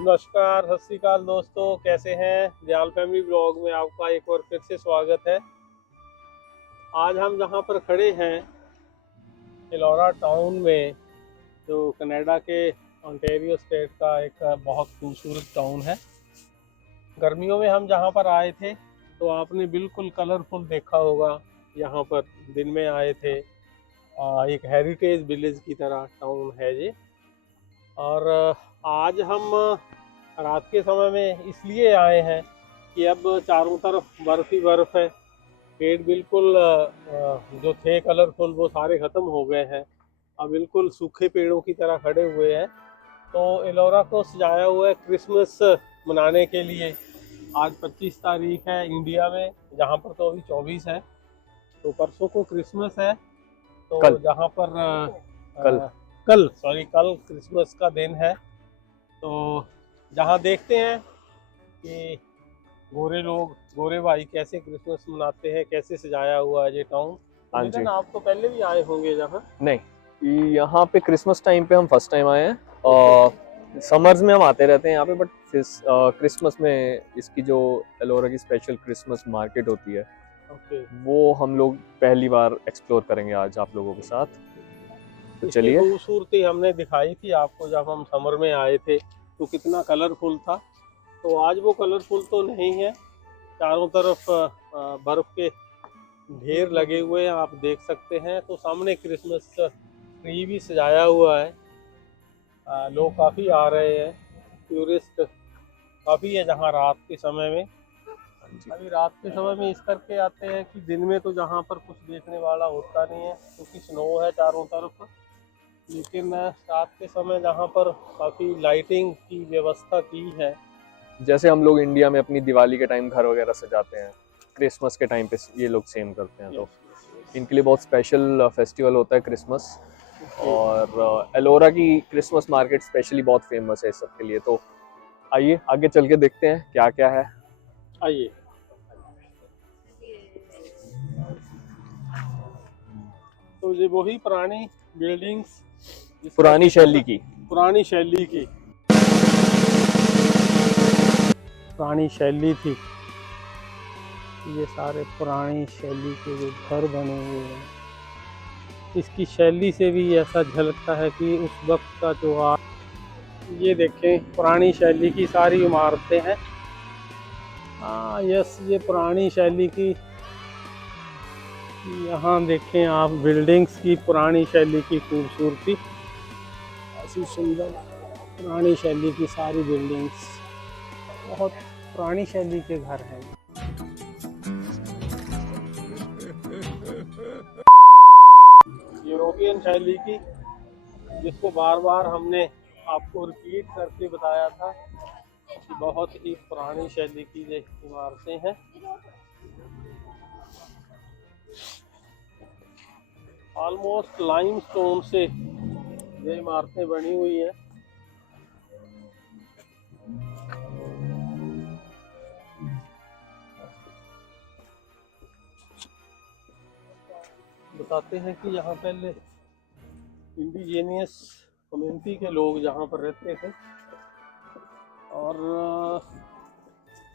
नमस्कार, सत श्री अकाल दोस्तों, कैसे हैं। दयाल फैमिली ब्लॉग में आपका एक बार फिर से स्वागत है। आज हम जहां पर खड़े हैं एलोरा टाउन में, जो कनाडा के ओंटारियो स्टेट का एक बहुत खूबसूरत टाउन है। गर्मियों में हम जहां पर आए थे तो आपने बिल्कुल कलरफुल देखा होगा। यहाँ पर दिन में आए थे, एक हेरिटेज विलेज की तरह टाउन है ये। और आज हम रात के समय में इसलिए आए हैं कि अब चारों तरफ बर्फ ही बर्फ है। पेड़ बिल्कुल जो थे कलरफुल वो सारे ख़त्म हो गए हैं। अब बिल्कुल सूखे पेड़ों की तरह खड़े हुए हैं। तो एलोरा को सजाया हुआ है क्रिसमस मनाने के लिए। आज 25 तारीख है इंडिया में, जहाँ पर तो अभी 24 है। तो परसों को क्रिसमस है। तो कल जहाँ पर कल कल क्रिसमस का दिन है। तो जहाँ देखते हैं कि गोरे भाई कैसे क्रिसमस मनाते हैं, कैसे सजाया हुआ है ये टाउन। हाँ लेकिन जी। आप तो पहले भी आए होंगे जहाँ। नहीं, यहाँ पे क्रिसमस टाइम पे हम फर्स्ट टाइम आए हैं। और समर्स में हम आते रहते हैं यहाँ पे, बट क्रिसमस में इसकी जो एलोरा की स्पेशल क्रिसमस मार्केट होती है ओके। वो हम लोग पहली बार एक्सप्लोर करेंगे आज आप लोगों के साथ। तो इसकी चलिए। खूबसूरती हमने दिखाई थी आपको जब हम समर में आए थे, तो कितना कलरफुल था। तो आज वो कलरफुल तो नहीं है। चारों तरफ बर्फ के ढेर लगे हुए हैं, आप देख सकते हैं। तो सामने क्रिसमस ट्री भी सजाया हुआ है। लोग काफ़ी आ रहे हैं, टूरिस्ट काफ़ी है जहाँ रात के समय में। अभी रात के समय में इस करके आते हैं कि दिन में तो जहाँ पर कुछ देखने वाला होता नहीं है, क्योंकि स्नो है चारों तरफ। लेकिन रात के समय जहाँ पर काफ़ी लाइटिंग की व्यवस्था की है। जैसे हम लोग इंडिया में अपनी दिवाली के टाइम घर वगैरह सजाते हैं, क्रिसमस के टाइम पे ये लोग सेम करते हैं। तो इनके लिए बहुत स्पेशल फेस्टिवल होता है क्रिसमस। और एलोरा की क्रिसमस मार्केट स्पेशली बहुत फेमस है इस सब के लिए। तो आइए आगे चल के देखते हैं क्या क्या है। आइए। तो ये वही पुरानी बिल्डिंग्स, पुरानी शैली की पुरानी शैली की पुरानी शैली थी। ये सारे पुरानी शैली के जो घर बने हुए हैं, इसकी शैली से भी ऐसा झलकता है कि उस वक्त का जो ये देखें, पुरानी शैली की सारी इमारतें हैं। हाँ यस, ये पुरानी शैली की। यहाँ देखें आप बिल्डिंग्स की पुरानी शैली की खूबसूरती, ऐसी सुंदर पुरानी शैली की सारी बिल्डिंग्स, बहुत पुरानी शैली के घर हैं। यूरोपियन शैली की, जिसको बार बार हमने आपको रिपीट करके बताया था कि बहुत ही पुरानी शैली की ये इमारतें हैं। ऑलमोस्ट लाइमस्टोन से ये इमारतें बनी हुई हैं। बताते हैं कि यहाँ पहले इंडिजीनियस कम्युनिटी के लोग यहाँ पर रहते थे। और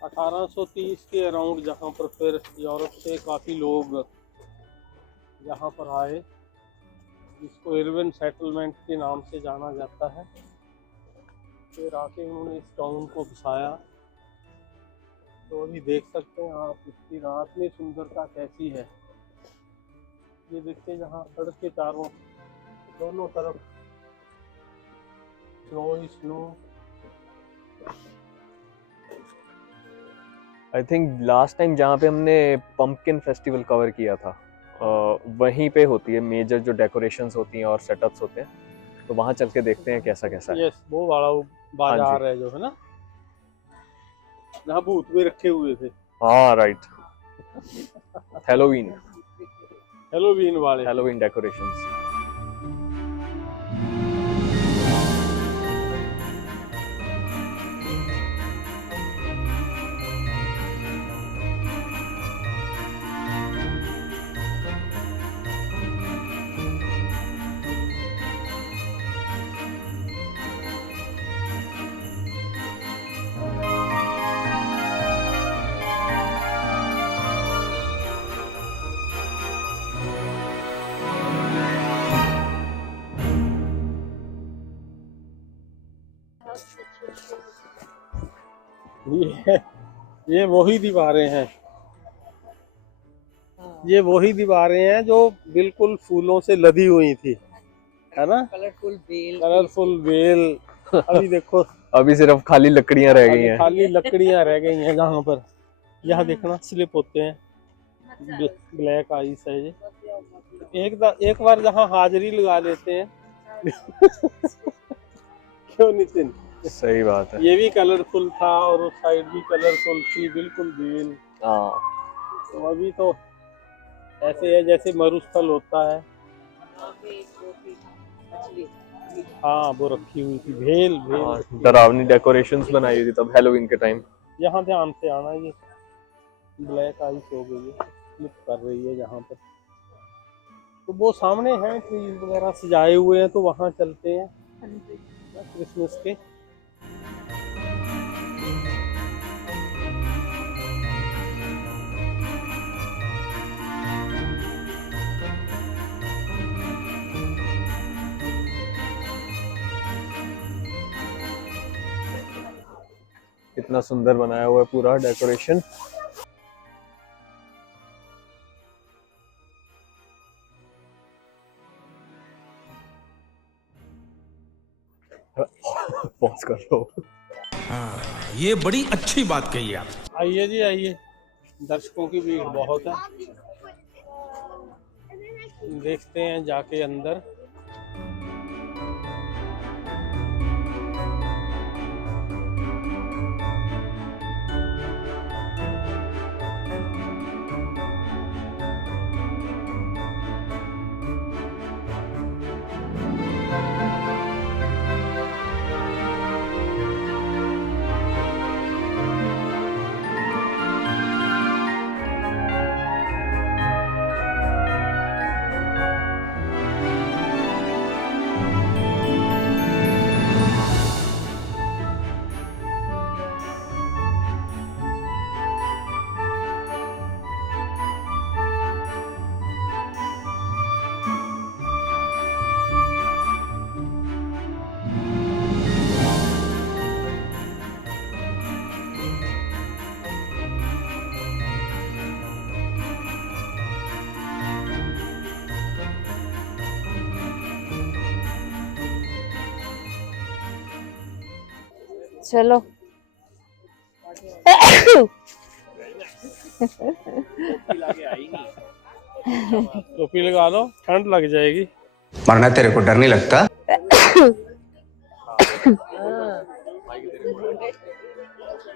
1830 के अराउंड जहाँ पर फिर यूरोप से काफ़ी लोग यहाँ पर आए, जिसको इरविन सेटलमेंट के नाम से जाना जाता है। फिर आके उन्होंने इस टाउन को बसाया। तो अभी देख सकते हैं आप इसकी रात में सुंदरता कैसी है। ये देखते जहाँ सड़क के चारों दोनों तरफ snow he snow. I think last time जहाँ पे हमने पंपकिन फेस्टिवल कवर किया था, वहीं पे होती है मेजर जो डेकोरेशंस होती हैं और सेटअप्स होते हैं। तो वहाँ चल के देखते हैं कैसा कैसा है। यस, वो बड़ा हाँ जी। बाजार है जो है ना, जहाँ भूत भी रखे हुए थे। हाँ राइट। हैलोवीन हेलोवीन वाले। Halloween decorations. ये ये वही दीवारें हैं, ये वही दीवारें हैं जो बिल्कुल फूलों से लदी हुई थी, है ना। Colourful bell. अभी देखो अभी सिर्फ खाली लकड़ियां रह गई हैं। खाली लकड़ियां रह गई हैं जहाँ पर। यहाँ देखना स्लिप होते हैं, ब्लैक आइस है ये। एक बार जहाँ हाजिरी लगा लेते हैं। क्यों नितिन? सही बात है। ये भी कलरफुल था और उस साइड भी कलरफुल थी, बिल्कुल बेल। हाँ, तो अभी तो ऐसे है जैसे मरुस्थल होता है। हाँ, वो रखी हुई थी भेल भेल। डरावनी डेकोरेशंस बनाई हुई थी तब हैलोवीन के टाइम। यहाँ ध्यान से आना, ये ब्लैक आइस हो गई है, स्लिप कर रही है जहाँ पर। तो वो सामने हैं ट्रीज वगैरह सजाए हुए हैं, तो वहाँ चलते हैं क्रिसमस के। कितना सुंदर बनाया हुआ है पूरा डेकोरेशन। पॉज कर लो। हाँ, ये बड़ी अच्छी बात कही आप। आइए जी आइए, दर्शकों की भीड़ बहुत है। देखते हैं जाके अंदर। चलो। टोपी लगा लो, ठंड लग जाएगी। मरना तेरे को डर नहीं लगता?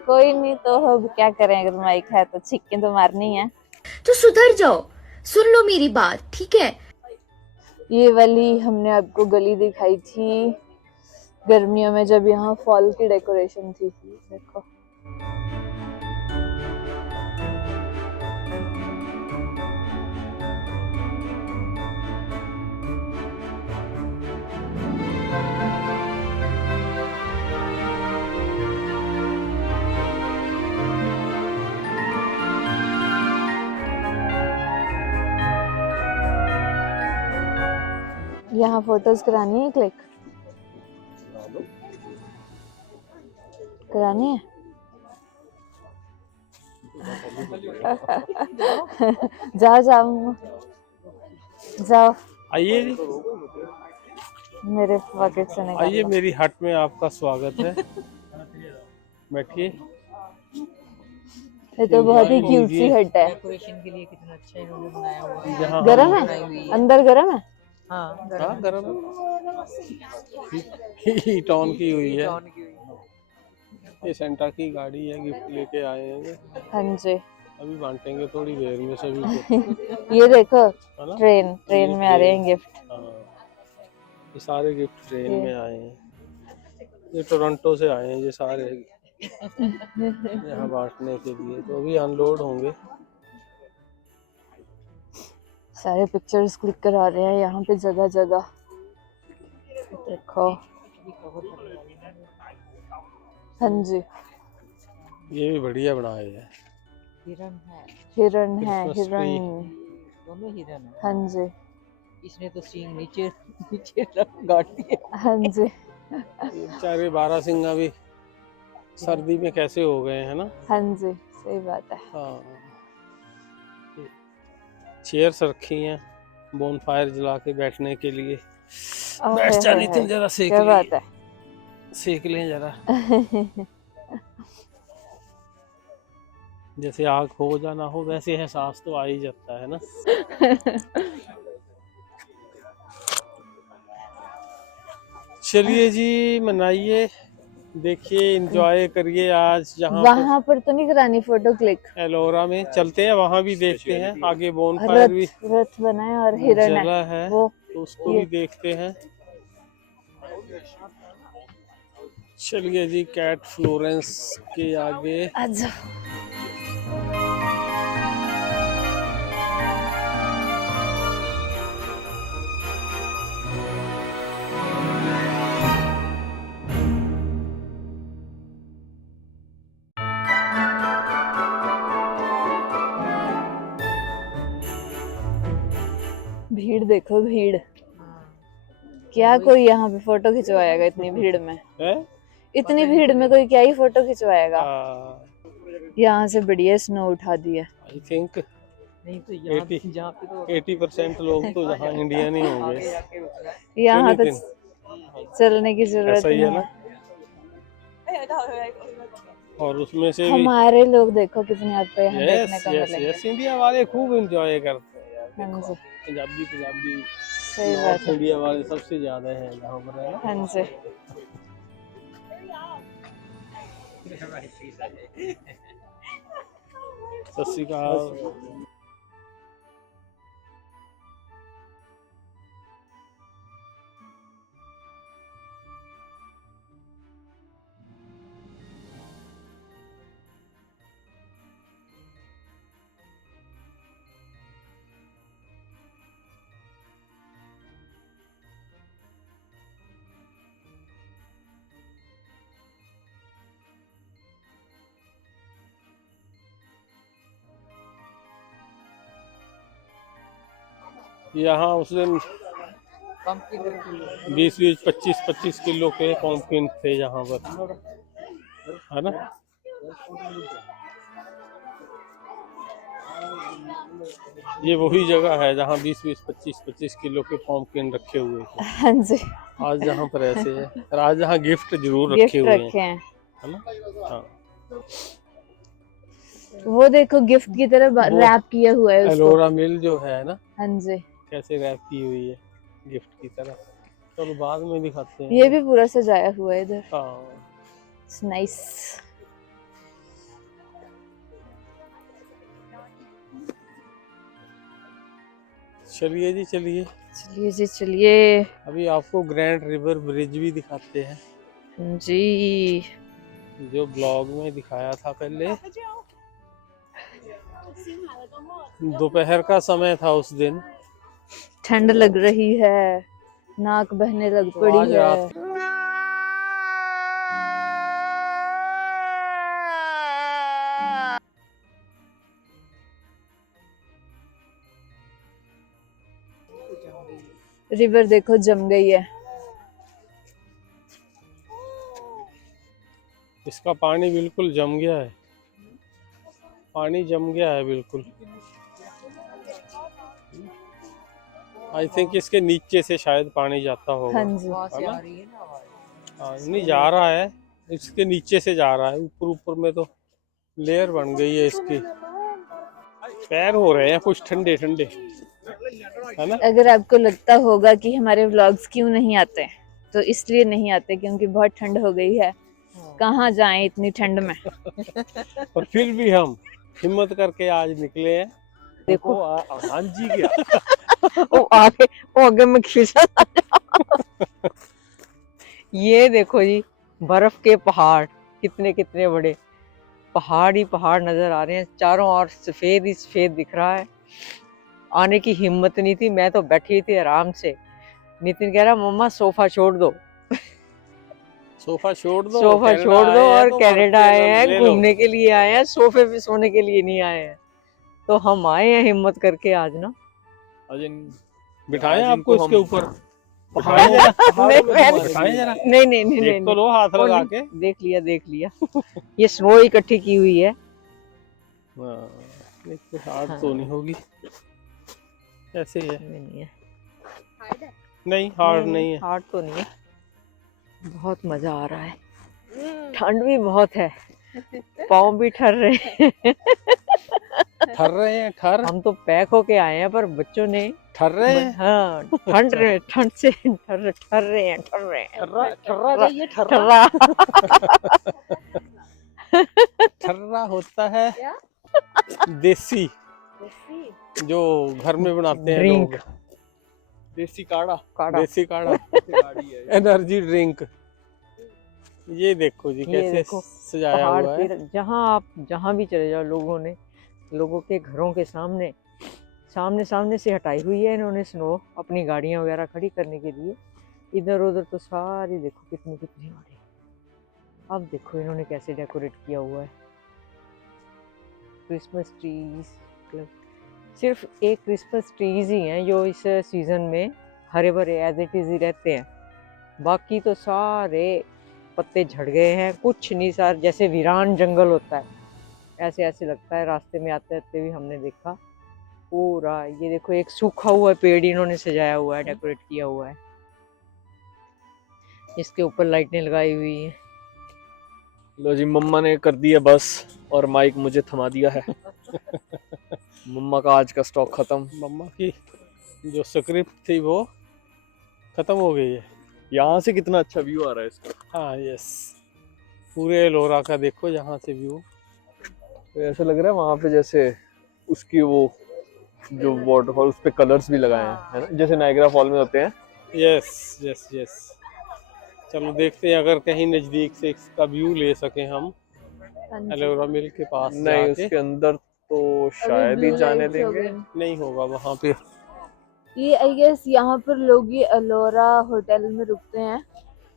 कोई नहीं, तो अब क्या करें, अगर माइक है तो छिक्के तो मारनी है। तो सुधर जाओ, सुन लो मेरी बात, ठीक है। ये वाली हमने आपको गली दिखाई थी गर्मियों में, जब यहाँ फॉल की डेकोरेशन थी। देखो यहाँ फोटोज करानी है, क्लिक करानी है। जाओ जाओ जाओ, आइए जी, मेरे पॉकेट से निकाल आइए, लो। मेरी हट में आपका स्वागत है। बैठिए। ये तो बहुत ही क्यूट सी हट है। डेकोरेशन के लिए कितना अच्छा इन्होंने बनाया हुआ है। जहाँ गरम बनाई है हुई है। अंदर, गरम है। हाँ, हाँ गरम हीट ऑन की हुई है। ऑन की हुई है। ये सेंटा की गाड़ी है, गिफ्ट लेके आए हैं ये। हाँ जी। अभी बांटेंगे थोड़ी देर में सभी को, ये देखो, है ना। ट्रेन में आ रहे हैं गिफ्ट। हाँ, ये सारे गिफ्ट ट्रेन ये- में आए हैं। ये टोरंटो से आए हैं ये सारे यहाँ बांटने के लिए, तो अभी अनलोड होंगे। सारे पिक्चर्स क्लिक करा रहे हैं यहाँ पे जगह जगह। देखो, हाँ जी, ये भी बढ़िया बनाए हैं। हिरन है, हिरन है, क्रिसमस हिरन। दोनों हिरन है। हाँ जी, इसने तो सींग नीचे नीचे गाड़ दिए। हाँ जी। ये बेचारे बारहसिंगा भी सर्दी में कैसे हो गए हैं ना। हाँ जी, सही बात है। हाँ, चेयर्स रखी हैं बोनफायर जला के बैठने के लिए। बैठ जा नितिन, जरा सेक क्या ले, बात है। सेक लें जरा। जैसे आग हो या ना हो वैसे एहसास तो आ ही जाता है ना। चलिए जी, मनाइए, देखिए, एंजॉय करिए। आज जहाँ वहां पर तो नहीं करानी फोटो क्लिक। एलोरा में चलते हैं, वहां भी देखते हैं। आगे बोनफायर भी रथ बना है और हिरण जला है है, वो। तो उसको भी देखते हैं। चलिए जी, कैट फ्लोरेंस के आगे। अच्छा, भीड़ देखो, भीड़। क्या कोई यहाँ पे फोटो खिंचवाएगा इतनी भीड़ में? है? इतनी भीड़ में कोई क्या ही फोटो खिंचवाएगा? आई यहाँ से बढ़िया स्नो उठा दिया। थिंक नहीं तो यहाँ 80 जहाँ पे तो 80% लोग तो यहाँ इंडियन ही होंगे। आगे जाके रुकना है। यहाँ तो नितिन? चलने की जरूरत ऐसा ही है नहीं ना। है। और उसमें से भी हमारे लोग देखो कितने आपको यहाँ देखने यस को यस मिलेंगे। यस, इंडिया वाले खूब एंजॉय करते हैं यार। हाँ देखो, जी, पंजाबी पंजाबी सही बात नॉर्थ है। इंडिया वाले सबसे ज्यादा हैं यहाँ पर, है ना। हाँ जी। सत श्री अकाल। यहाँ उस दिन पंपकिन रखी हुई है। 20-25 किलो के पम्पकिन थे यहाँ पर, है ना। ये वही जगह है जहाँ 20-25 किलो के पम्पकिन रखे हुए थे। हाँ जी, आज यहाँ पर ऐसे है, और आज यहाँ गिफ्ट जरूर गिफ्ट रखे हुए रखे हैं, हैं। है ना। हाँ, वो देखो गिफ्ट की तरह वो रैप किया हुआ है उसको। एलोरा मिल जो है ना, हाँ जी, कैसे रैप की हुई है गिफ्ट की तरह। चलो बाद में दिखाते हैं। ये भी पूरा सजाया हुआ है इधर। हाँ, नाइस। चलिए जी, चलिए। चलिए जी, चलिए। अभी आपको ग्रैंड रिवर ब्रिज भी दिखाते हैं, हाँ जी। जो ब्लॉग में दिखाया था पहले। दोपहर का समय था उस दिन, ठंड लग रही है, नाक बहने लग तो पड़ी आज है। रात रिवर देखो जम गई है। इसका पानी बिल्कुल जम गया है, पानी जम गया है बिल्कुल। आई थिंक इसके नीचे से शायद पानी जाता होगा। हाँ जी, वहाँ से है आ ना? रही है ना आवाज। हाँ, नहीं जा रहा है, इसके नीचे से जा रहा है। ऊपर ऊपर में तो लेयर बन गई है इसकी। पैर हो रहे हैं कुछ ठंडे ठंडे, है ना। अगर आपको लगता होगा कि हमारे व्लॉग्स क्यों नहीं आते, तो इसलिए नहीं आते क्योंकि बहुत ठंड हो गई है। कहाँ जाएं इतनी ठंड में। और फिर भी हम हिम्मत करके आज निकले हैं। देखो हाँ जी, क्या वो आगे में खींचा। ये देखो जी, बर्फ के पहाड़ कितने कितने बड़े पहाड़ ही पहाड़ नजर आ रहे हैं। चारों ओर सफेद ही सफेद दिख रहा है। आने की हिम्मत नहीं थी, मैं तो बैठी थी आराम से। नितिन कह रहा मम्मा सोफा छोड़ दो, सोफा छोड़ दो, सोफा कनाडा छोड़ दो। आए हैं और तो कनाडा बर्फ आए के हैं, ले लो। घूमने के लिए आए हैं, सोफे पे सोने के लिए नहीं आए हैं। तो हम आए हैं हिम्मत करके आज ना। आज इन बिठाएं आज आपको इनको इसके हम ऊपर। दिखाएं जरा, नहीं, मैं- दिखाएं जरा, नहीं नहीं नहीं देख नहीं तो लो हाथ वो लगा नहीं, के। देख लिया ये स्नो इकट्ठी की हुई है। हाँ, देखो हार्ड तो नहीं होगी, ऐसे ही है। नहीं है, नहीं हार्ड नहीं है। हार्ड तो नहीं है। बहुत मजा आ रहा है, ठंड भी बहुत है, पाँव भी ठर रहे हैं। ठर रहे हैं, ठर हम तो पैक होके आए हैं पर बच्चों ने ठर रहे हैं। हाँ ठंड से ठर रहे हैं ठर्रा चाहिए, ठर्रा। ठर्रा होता है देसी, जो घर में बनाते हैं ड्रिंक। लोग, देसी काढ़ा, काढ़ा। देसी काढ़ा, एनर्जी ड्रिंक। ये देखो जी ये कैसे देखो, सजाया पहाड़ हुआ है। पे जहाँ आप जहाँ भी चले जाओ, लोगों के घरों के सामने सामने से हटाई हुई है इन्होंने स्नो, अपनी गाड़ियाँ वगैरह खड़ी करने के लिए। इधर उधर तो सारी देखो कितनी कितनी हो रही। अब देखो इन्होंने कैसे डेकोरेट किया हुआ है, क्रिसमस ट्रीज। सिर्फ एक क्रिसमस ट्रीज ही हैं जो इस सीजन में हरे भरे एज इट इज ही रहते हैं, बाकी तो सारे पत्ते झड़ गए हैं। कुछ नहीं सर, जैसे वीरान जंगल होता है ऐसे ऐसे लगता है। रास्ते में आते आते भी हमने देखा पूरा। ये देखो एक सूखा हुआ पेड़ इन्होंने सजाया हुआ है, डेकोरेट किया हुआ है, इसके ऊपर लाइटें लगाई हुई हैं। लो जी, मम्मा ने कर दिया बस और माइक मुझे थमा दिया है। मम्मा का आज का स्टॉक खत्म। मम्मा की जो स्क्रिप्ट थी वो खत्म हो गई है। यहाँ से कितना अच्छा व्यू आ रहा है इसका। हाँ यस, पूरे एलोरा का देखो यहाँ से व्यू। तो ऐसा लग रहा है वहाँ पे जैसे उसकी वो जो वाटरफॉल, उस पे कलर्स भी लगाए हैं, है ना, जैसे नायग्रा फॉल में होते हैं। यस यस यस, चलो देखते हैं अगर कहीं नजदीक से इसका व्यू ले सके हम एलोरा मिल के पास नहीं, जाके। उसके अंदर तो शायद ही जाने देंगे। नहीं होगा वहाँ पे। ये आई गेस यहाँ पर लोग ये अलोरा होटल में रुकते हैं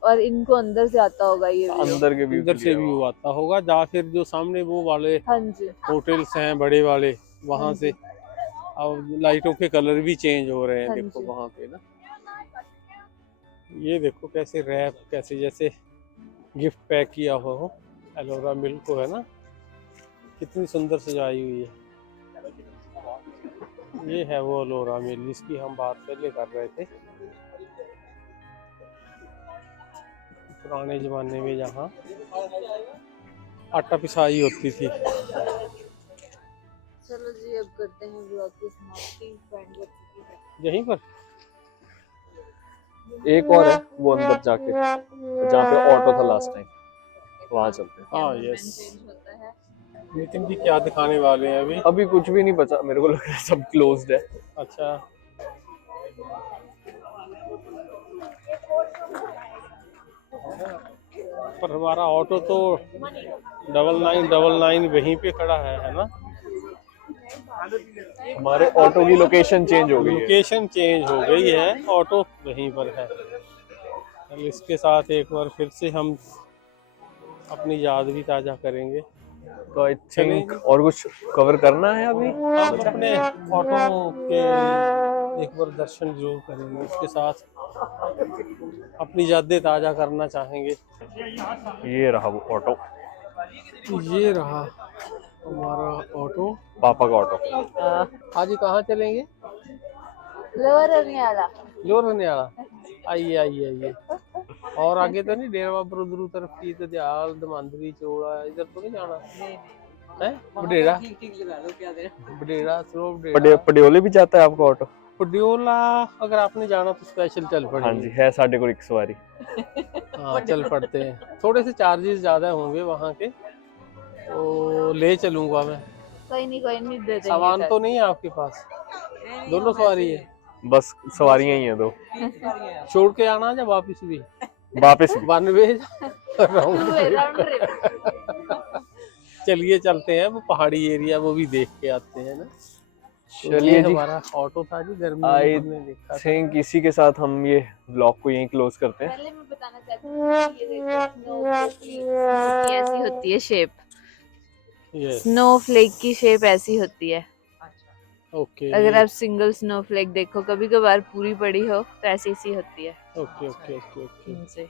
और इनको अंदर से आता होगा ये व्यू। अंदर के व्यू अंदर से व्यू आता होगा, या फिर जो सामने वो वाले हाँ जी, होटल्स हैं बड़े वाले, वहाँ हाँ से। अब लाइटों के कलर भी चेंज हो रहे हैं, हाँ देखो जी। वहाँ पे ना। ये देखो कैसे रैप, कैसे जैसे गिफ्ट पैक किया हुआ हो एलोरा मिल को, है ना, कितनी सुंदर सजाई हुई है। ये है वो एलोरा मिल जिसकी हम बात पहले कर रहे थे। पुराने जमाने में जहाँ आटा पिसाई होती थी। चलो जी अब करते हैं ब्लॉग की समाप्ति। फ्रेंड बच चुकी है। यहीं पर एक और है वो अंदर जाके, जहाँ पे ऑटो था लास्ट टाइम, वहाँ चलते हैं। हाँ कैमरामैन यस। चेंज होता है। नितिन जी क्या दिखाने वाले हैं अभी? अभी कुछ भी नहीं बचा, मेरे को लग रहा है सब क्लोज्ड है। अच्छा, पर हमारा ऑटो तो 9999 वहीं पे खड़ा है ना। हमारे ऑटो की लोकेशन चेंज हो गई है। लोकेशन चेंज हो गई है, ऑटो वहीं पर है। चल इसके साथ एक बार फिर से हम अपनी याद भी ताज़ा करेंगे। तो आई थिंक और कुछ कवर करना है अभी। हम अपने ऑटो के एक बार दर्शन जरूर करेंगे, उसके साथ अपनी यादें ताज़ा करना चाहेंगे। ये रहा वो ऑटो, ये रहा हमारा ऑटो, पापा का ऑटो। आज ही कहाँ चलेंगे? लोअर हरियाणा। जोर हरियाणा। आइए आइए आइए। और आगे तो नहीं, डेरा बाबा उधर तरफ की तो दयाल दमांदरी चोड़ा इधर तो नहीं जाना है? बडेड़ा, बडेड़ा थ्रो बडेड़ा। पडियोले भी जाता है आपका ऑटो? पडियोला अगर आपने जाना तो स्पेशल चल हाँ जी, पड़ेंगे। है साढ़े को एक सवारी। हाँ चल पड़ते हैं, थोड़े से चार्जेस ज़्यादा होंगे वहाँ के, तो ले चलूँगा मैं। कोई नहीं दे देंगे। सामान तो नहीं है आपके पास? दोनों सवारी है? बस सवारियां ही हैं दो। छोड़ के आना या वापस भी? वापस वन वे राउंड राउंड चलिए चलते हैं, वो पहाड़ी एरिया वो भी देख के आते हैं ना। तो चलिए ये जी, हमारा ऑटो था जी, गर्मी आई में हमने देखा था। थिंक इसी के साथ हम ये व्लॉग को यहीं क्लोज करते हैं। पहले मैं बताना चाहती हूँ कि ये देखो ऐसी होती है शेप। Yes. स्नोफ्लेक की शेप ऐसी होती है। ओके अगर आप सिंगल स्नोफ्लेक देखो, कभी कभार पूरी पड़ी हो तो ऐसी सी होती है ओके ओके ओके ओके इनसे।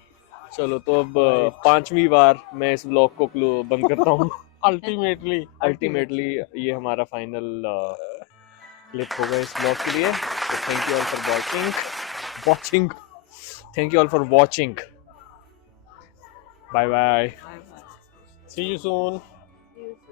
चलो तो अब Right. 5वीं बार मैं इस ब्लॉग को बंद करता हूँ। अल्टीमेटली अल्टीमेटली ये हमारा फाइनल क्लिप होगा इस ब्लॉग के लिए। तो thank you all for watching thank you all for watching. Bye bye. See you soon. Yes.